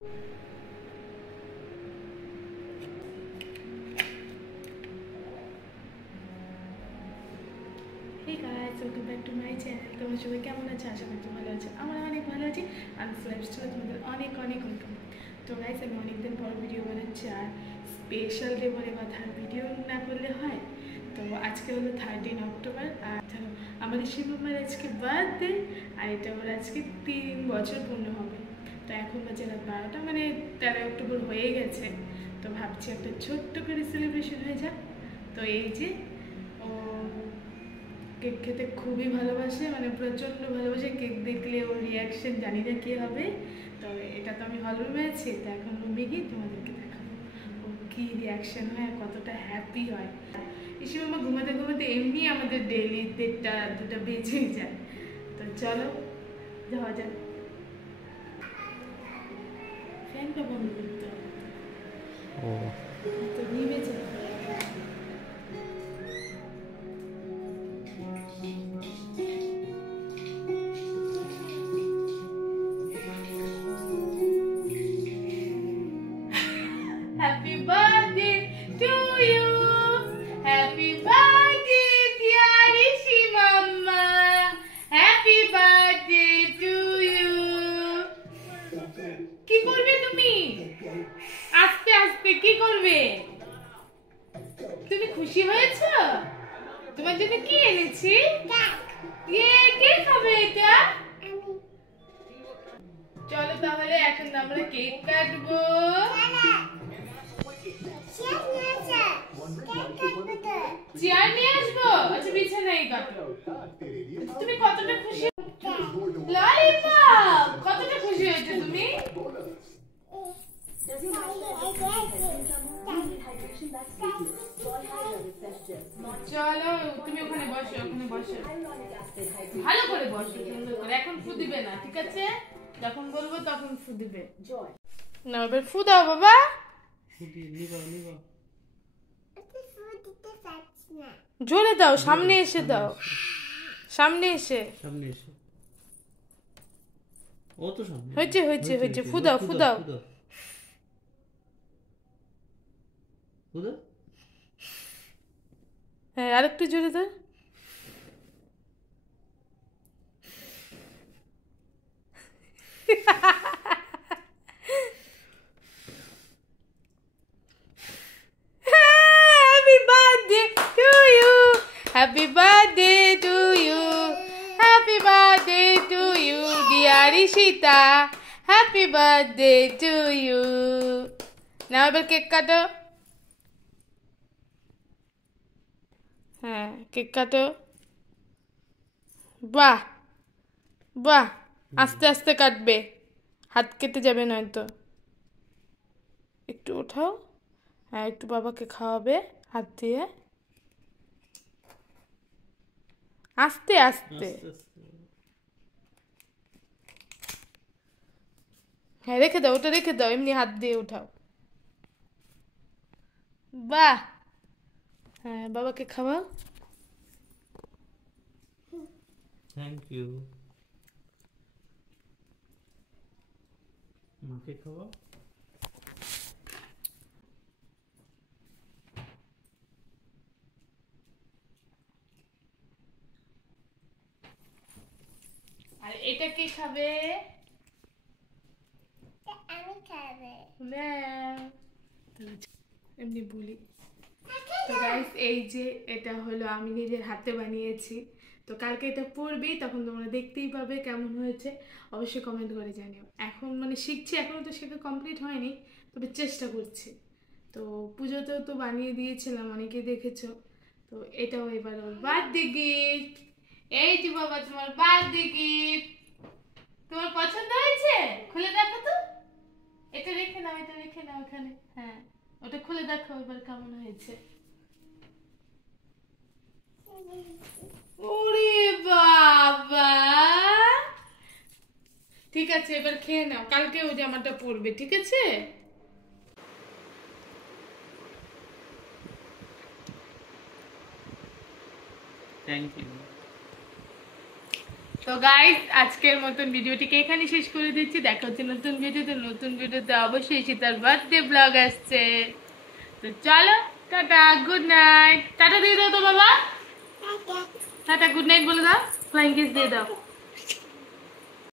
Hey guys, welcome back to my channel. তোমরা সবাই কেমন আছো? আশা করি তোমরা ভালো আছো। আমরা অনেক ভালো আছি। আমি লাইফস্টাইল তোমাদের অনেক ওয়েলকাম। তো গাইস, আমি অনেকদিন পর ভিডিও বানাচ্ছি, আর স্পেশাল ডে বলে কথা, ভিডিও না করলে হয়। তো আজকে হলো 13 অক্টোবর, আর আমাদের শিবমার আজকে বার্থডে, আর এটা ওর আজকে 3 বছর পূর্ণ হবে। তো এখন বাজে রাত 12টা, মানে 13 অক্টোবর হয়ে গেছে। তো ভাবছি একটা ছোট্ট করে সেলিব্রেশন হয়ে যাক। তো এই যে ও কেক খেতে খুবই ভালোবাসে, মানে প্রচণ্ড ভালোবাসে। কেক দেখলে ওর রিয়াকশন জানি না কী হবে। তো এটা তো আমি হলরুমে আছি, তো এখন রুমে গিয়ে তোমাদেরকে দেখাবো ও কী রিয়াকশন হয় আর কতটা হ্যাপি হয়। এসব আমার ঘুমাতে ঘুমাতে এমনি আমাদের ডেইলি 1:30 2টা বেজেই যায়। তো চলো যাওয়া যাক। ফ্যানটা বন্ধ করতে হবে, তো নিভে যাবে। Happy birthday to you. Happy birthday, dear Rishi Mama. Happy birthday to you. কি করবে তুমি? আস্তে আস্তে কি করবে? তুমি খুশি হয়েছো? তোমার জন্য কি এনেছি? কে খাবে এটা? চলো তাহলে এখন আমরা কেক কাটবো। চেয়ার নিয়ে আসবো? আচ্ছা, বিছানায় কাটো। তুমি কতটা খুশি? ললিপপ, কতটা খুশি হয়েছে তুমি? চলো তুমি ওখানে বসো, ভালো করে বসো, সুন্দর করে। এখন ফু দিবে না, ঠিক আছে? যখন বলবো তখন ফু দিবে। না, এবার ফু দাও বাবা। জোরে দাও, সামনে এসে দাও, সামনে এসে। হয়েছে, ফু দাও। হ্যাঁ, আরেকটু জোরে দাও। Happy birthday to you. Happy birthday to you. Happy birthday to you, dear Rishita. Happy birthday to you. নাও এবার কেক কাটো। হ্যাঁ, কেক কাটো। বাহ, আস্তে আস্তে কাটবে, হাত কেটে যাবে নয়তো। একটু ওঠাও। হ্যাঁ, একটু বাবাকে খাওয়াবে হাত দিয়ে, আস্তে আস্তে। হ্যাঁ, রেখে দাও, ওটা রেখে দাও, এমনি হাত দিয়ে উঠাও। বাহ, হ্যাঁ, বাবাকে খাওয়াও। Thank you. মাকে খাওয়াও। আর এটা কে খাবে? আমি খাবে। এমনি বলি। তো গাইস, এই যে এটা হলো আমি নিজের হাতে বানিয়েছি। তো কালকে এটা পড়বি, তখন তোমরা দেখতেই পাবে কেমন হয়েছে। অবশ্যই কমেন্ট করে জানিও। এখন মানে শিখছি, এখনো তো শেখা কমপ্লিট হয়নি, তবে চেষ্টা করছি। তো পুজোতেও তো বানিয়ে দিয়েছিলাম, অনেকে দেখেছো। তো এটাও এবার ওর বার্থডে গিফট। এই যে বাবা, তোমার বার্থডে গিফট। তোমার পছন্দ হয়েছে? খুলে দেখো তো। এটা রেখে নাও এখানে। হ্যাঁ, ওটা খুলে দেখো এবার কেমন হয়েছে। ওরে বাবা, ঠিক আছে, এবার খেয়ে নাও। কালকে ওই জামাটা পরবে, ঠিক আছে? Thank you. তো গাইস আজকের মতন ভিডিওটিকে এখানে শেষ করে দিচ্ছি। দেখা হচ্ছে নতুন ভিডিওতে অবশ্যই সীতার বার্থডে ব্লগ আসছে। তো চলো টাটা, গুড নাইট। টাটা দিয়ে দাও তো বাবা, টাটা গুড নাইট বলে দাও, ফ্লাইং কিস দিয়ে দাও।